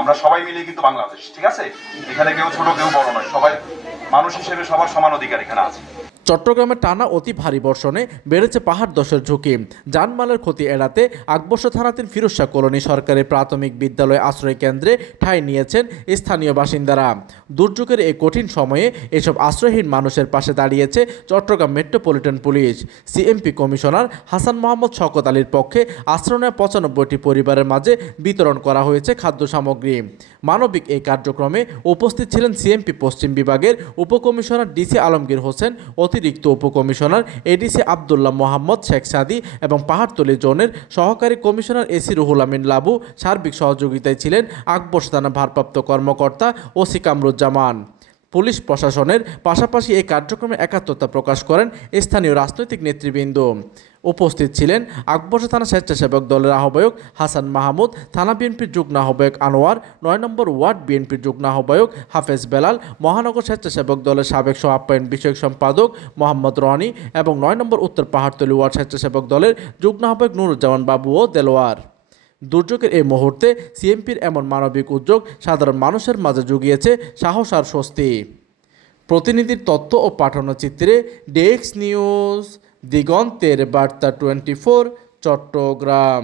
আমরা সবাই মিলে কিন্তু বাংলাদেশ, ঠিক আছে? এখানে কেউ ছোট কেউ বড় নয়, সবাই মানুষ হিসেবে সবার সমান অধিকার এখানে আছে। চট্টগ্রামে টানা অতি ভারী বর্ষণে বেড়েছে পাহাড় ধসের ঝুঁকি। জানমালের ক্ষতি এড়াতে আকবর্ষ থানাধীন ফিরোজ শাহ কলোনি সরকারি প্রাথমিক বিদ্যালয় আশ্রয় কেন্দ্রে ঠাঁই নিয়েছেন স্থানীয় বাসিন্দারা। দুর্যোগের এই কঠিন সময়ে এসব আশ্রয়হীন মানুষের পাশে দাঁড়িয়েছে Chittagong metropolitan police. CMP commissioner Hasan Mohammad Shawkat আলীর পক্ষে আশ্রয় নেওয়া 95টি পরিবারের মাঝে বিতরণ করা হয়েছে খাদ্য সামগ্রী। মানবিক এই কার্যক্রমে উপস্থিত ছিলেন সিএমপি পশ্চিম বিভাগের উপকমিশনার ডিসি আলমগীর হোসেন, অতিরিক্ত উপকমিশনার এডিসি আবদুল্লাহ মোহাম্মদ শেখ সাদি এবং পাহাড়তলী জোনের সহকারী কমিশনার এসি রুহুল আমিন লাবু। সার্বিক সহযোগিতায় ছিলেন আকবর্ষ থানার ভারপ্রাপ্ত কর্মকর্তা ওসি কামরুজ্জামান। পুলিশ প্রশাসনের পাশাপাশি এই কার্যক্রমে একাত্মতা প্রকাশ করেন স্থানীয় রাজনৈতিক নেতৃবৃন্দ। উপস্থিত ছিলেন আকবর্ষ থানা স্বেচ্ছাসেবক দলের আহ্বায়ক হাসান মাহমুদ, থানা বিএনপির যুগ্ম আহ্বায়ক আনোয়ার, ৯ নম্বর ওয়ার্ড বিএনপির যুগ্ম আহ্বায়ক হাফেজ বেলাল, মহানগর স্বেচ্ছাসেবক দলের সাবেক সহ আপ্যায়ন বিষয়ক সম্পাদক মোহাম্মদ রনি এবং ৯ নম্বর উত্তর পাহাড়তলী ওয়ার্ড স্বেচ্ছাসেবক দলের যুগ্ম আহ্বায়ক নুরুজ্জামান বাবু ও দেলোয়ার। দুর্যোগের এই মুহূর্তে সিএমপির এমন মানবিক উদ্যোগ সাধারণ মানুষের মাঝে জুগিয়েছে সাহস আর স্বস্তি। প্রতিনিধির তথ্য ও পাঠানো চিত্রে ডেস্ক নিউজ, দিগন্তের বার্তা 24, চট্টগ্রাম।